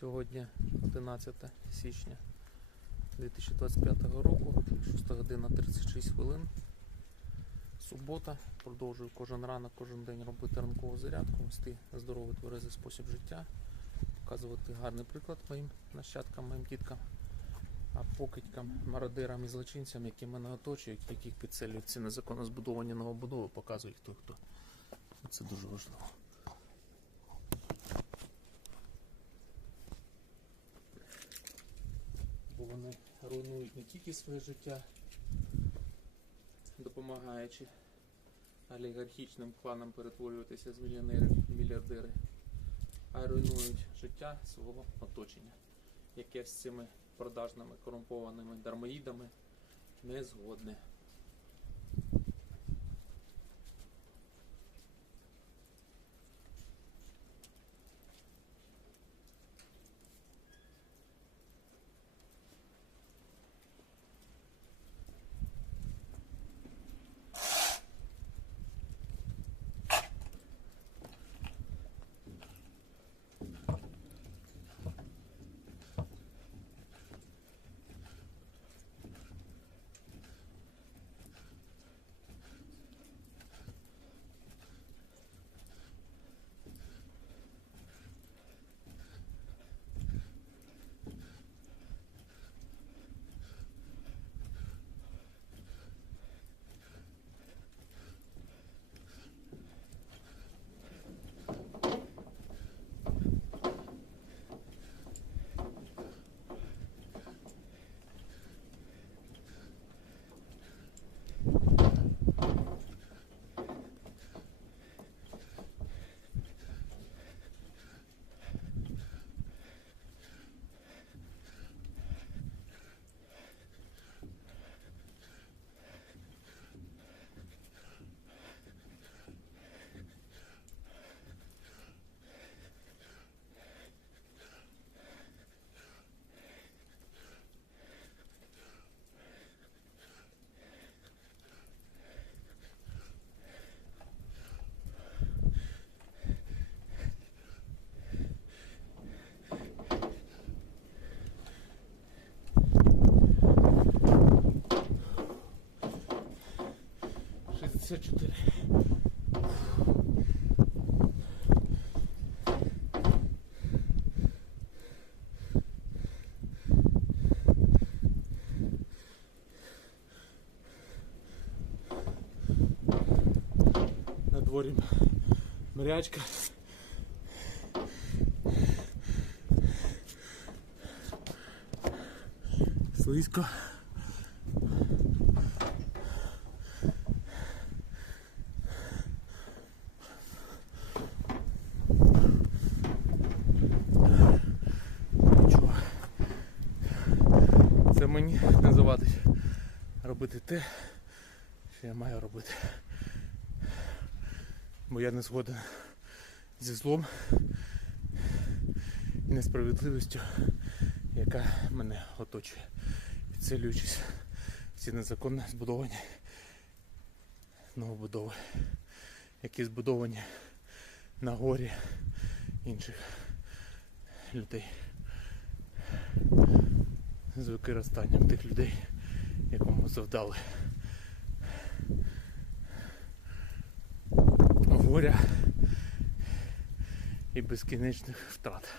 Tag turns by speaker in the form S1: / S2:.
S1: Сьогодні 11 січня 2025 року, 6 година 36 хвилин. Субота. Продовжую кожен ранок, кожен день робити ранкову зарядку, вести здоровий тверезий спосіб життя, показувати гарний приклад моїм нащадкам, моїм діткам, а покидькам, мародерам і злочинцям, які мене оточують, яких підселюють ці незаконно збудовані новобудови, показують хто хто. Це дуже важливо. бо вони руйнують не тільки своє життя, допомагаючи олігархічним кланам перетворюватися з мільйонерів в мільярдери, а й руйнують життя свого оточення, яке з цими продажними корумпованими дармоїдами не згодне. Шістдесят чотири. На дворі мрячка. Слизько. Не завадить робити те, що я маю робити. Бо я не згоден зі злом і несправедливістю, яка мене оточує, відселюючись в ці незаконно збудовані новобудови, які збудовані на горі інших людей з використанням тих людей, якому завдали горя і безкінечних втрат.